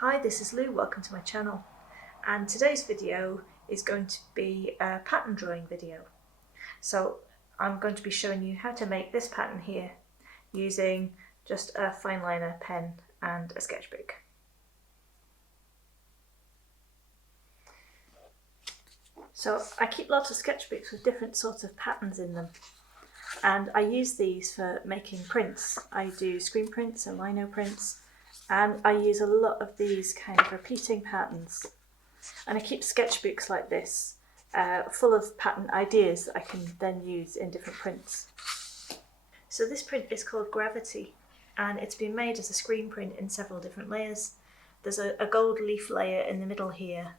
Hi, this is Lou, welcome to my channel, and today's video is going to be a pattern drawing video. So I'm going to be showing you how to make this pattern here using just a Fineliner pen and a sketchbook. So I keep lots of sketchbooks with different sorts of patterns in them, and I use these for making prints. I do screen prints and lino prints, and I use a lot of these kind of repeating patterns. And I keep sketchbooks like this full of pattern ideas that I can then use in different prints. So this print is called Gravity, and it's been made as a screen print in several different layers. There's a gold leaf layer in the middle here,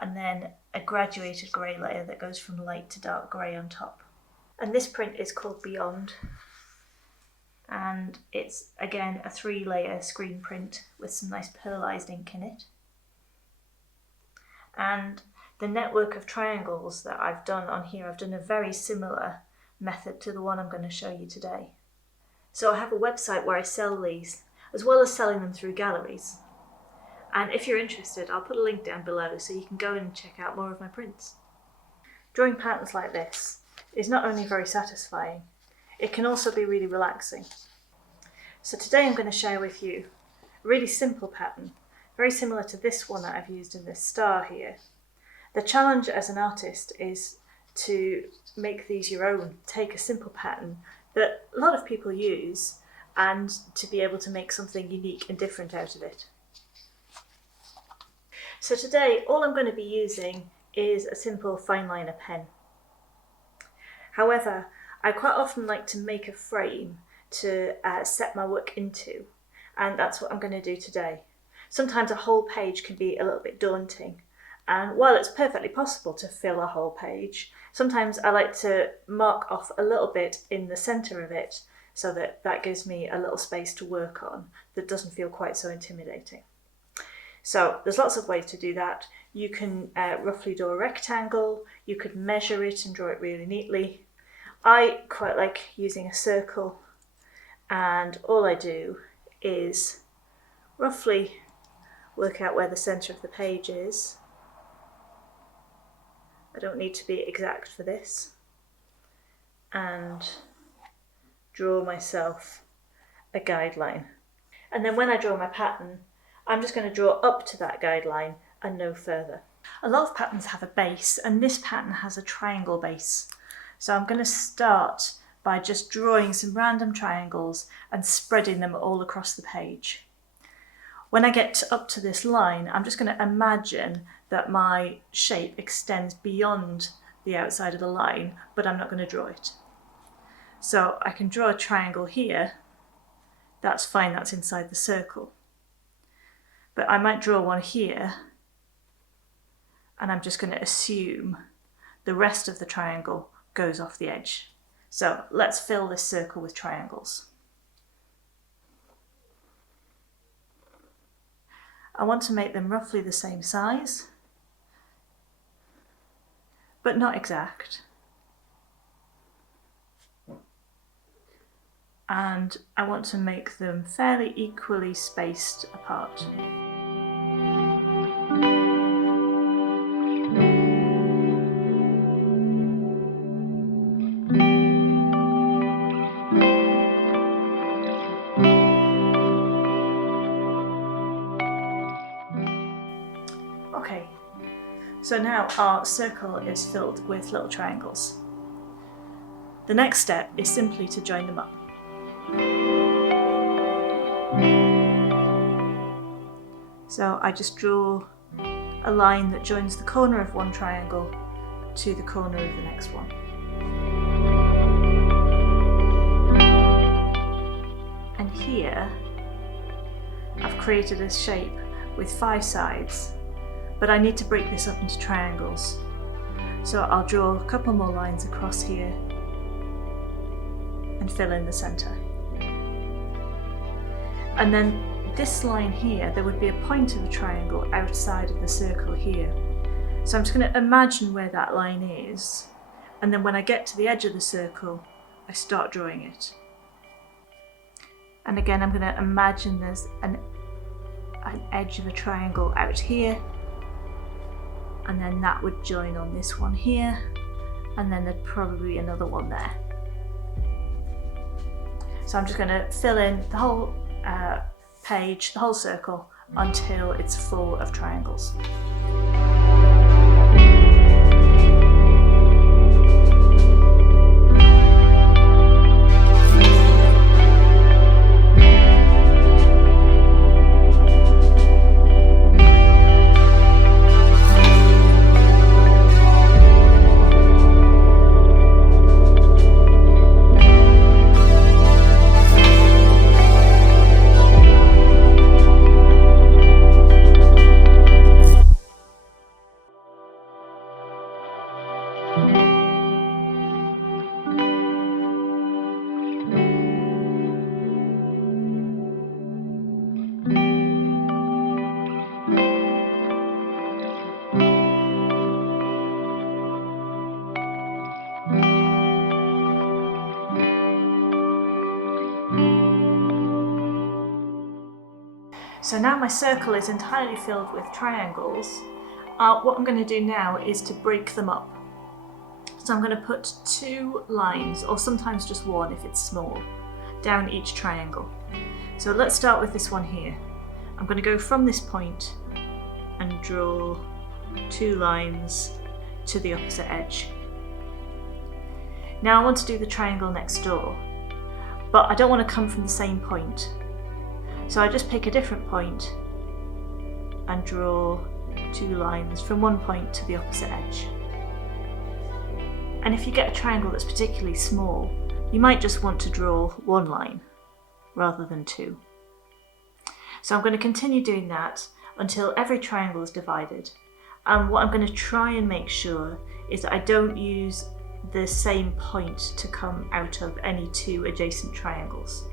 and then a graduated grey layer that goes from light to dark grey on top. And this print is called Beyond, and it's again a 3-layer screen print with some nice pearlized ink in it. And the network of triangles that I've done on here, I've done a very similar method to the one I'm going to show you today. So I have a website where I sell these, as well as selling them through galleries. And if you're interested, I'll put a link down below so you can go and check out more of my prints. Drawing patterns like this is not only very satisfying, it can also be really relaxing. So today I'm going to share with you a really simple pattern, very similar to this one that I've used in this star here. The challenge as an artist is to make these your own, take a simple pattern that a lot of people use and to be able to make something unique and different out of it. So today all I'm going to be using is a simple Fineliner pen. However, I quite often like to make a frame to set my work into, and that's what I'm going to do today. Sometimes a whole page can be a little bit daunting, and while it's perfectly possible to fill a whole page, sometimes I like to mark off a little bit in the centre of it so that gives me a little space to work on that doesn't feel quite so intimidating. So there's lots of ways to do that. You can roughly draw a rectangle, you could measure it and draw it really neatly. I quite like using a circle, and all I do is roughly work out where the centre of the page is. I don't need to be exact for this, and draw myself a guideline. And then when I draw my pattern, I'm just going to draw up to that guideline and no further. A lot of patterns have a base, and this pattern has a triangle base. So I'm going to start by just drawing some random triangles and spreading them all across the page. When I get up to this line, I'm just going to imagine that my shape extends beyond the outside of the line, but I'm not going to draw it. So I can draw a triangle here. That's fine, that's inside the circle. But I might draw one here, and I'm just going to assume the rest of the triangle goes off the edge. So let's fill this circle with triangles. I want to make them roughly the same size, but not exact. And I want to make them fairly equally spaced apart. Okay, so now our circle is filled with little triangles. The next step is simply to join them up. So I just draw a line that joins the corner of one triangle to the corner of the next one. And here I've created a shape with 5 sides, but I need to break this up into triangles. So I'll draw a couple more lines across here and fill in the centre. And then this line here, there would be a point of a triangle outside of the circle here. So I'm just going to imagine where that line is, and then when I get to the edge of the circle, I start drawing it. And again, I'm going to imagine there's an edge of a triangle out here, and then that would join on this one here, and then there'd probably be another one there. So I'm just going to fill in the whole page, the whole circle, until it's full of triangles. So now my circle is entirely filled with triangles. What I'm going to do now is to break them up. So I'm going to put 2 lines, or sometimes just one if it's small, down each triangle. So let's start with this one here. I'm going to go from this point and draw 2 lines to the opposite edge. Now I want to do the triangle next door, but I don't want to come from the same point. So I just pick a different point and draw 2 lines from one point to the opposite edge. And if you get a triangle that's particularly small, you might just want to draw 1 line rather than 2. So I'm going to continue doing that until every triangle is divided. And what I'm going to try and make sure is that I don't use the same point to come out of any 2 adjacent triangles.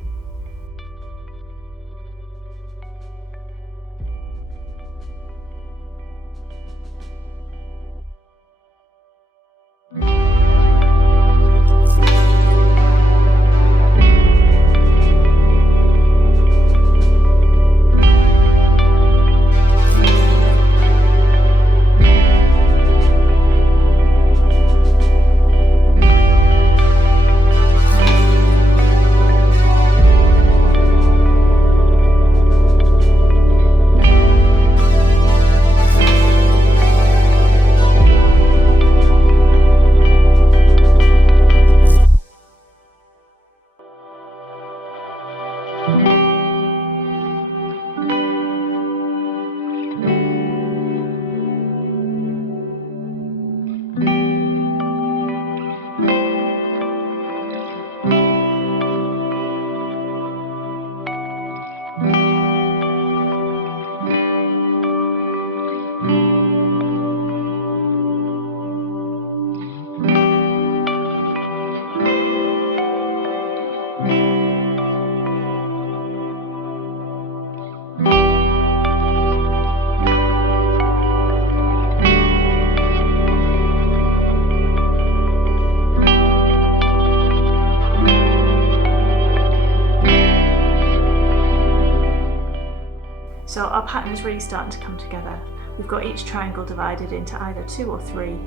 So our pattern is really starting to come together. We've got each triangle divided into either 2 or 3,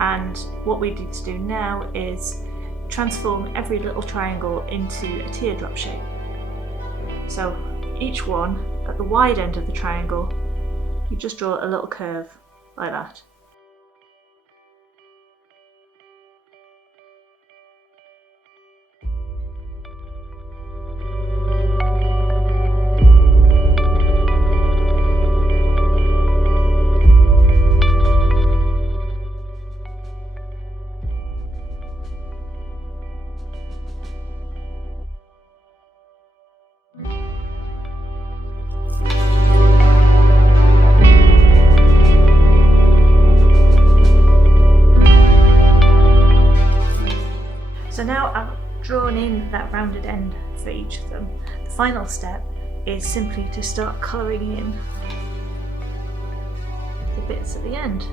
and what we need to do now is transform every little triangle into a teardrop shape. So each one, at the wide end of the triangle, you just draw a little curve like that. So now I've drawn in that rounded end for each of them. The final step is simply to start colouring in the bits at the end.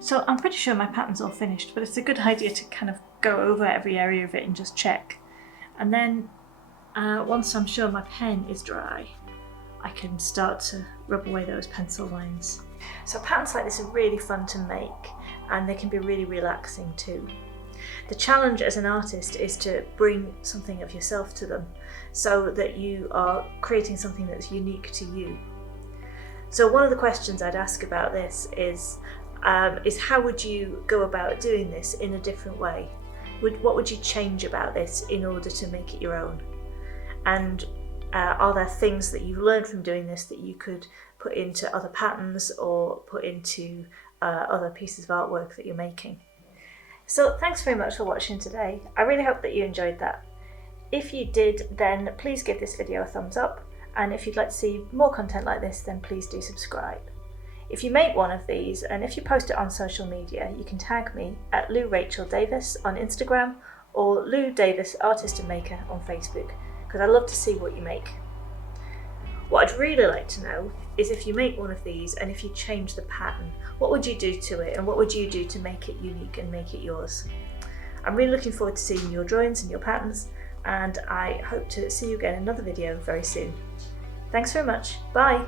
So I'm pretty sure my pattern's all finished, but it's a good idea to kind of go over every area of it and just check. And then once I'm sure my pen is dry, I can start to rub away those pencil lines. So patterns like this are really fun to make, and they can be really relaxing too. The challenge as an artist is to bring something of yourself to them so that you are creating something that's unique to you. So one of the questions I'd ask about this is how would you go about doing this in a different way? What would you change about this in order to make it your own? And are there things that you've learned from doing this that you could put into other patterns or put into other pieces of artwork that you're making? So thanks very much for watching today. I really hope that you enjoyed that. If you did, then please give this video a thumbs up, and if you'd like to see more content like this, then please do subscribe. If you make one of these, and if you post it on social media, you can tag me at Lou Rachel Davis on Instagram or Lou Davis Artist and Maker on Facebook, because I love to see what you make. What I'd really like to know is if you make one of these and if you change the pattern, what would you do to it and what would you do to make it unique and make it yours? I'm really looking forward to seeing your drawings and your patterns, and I hope to see you again in another video very soon. Thanks very much. Bye!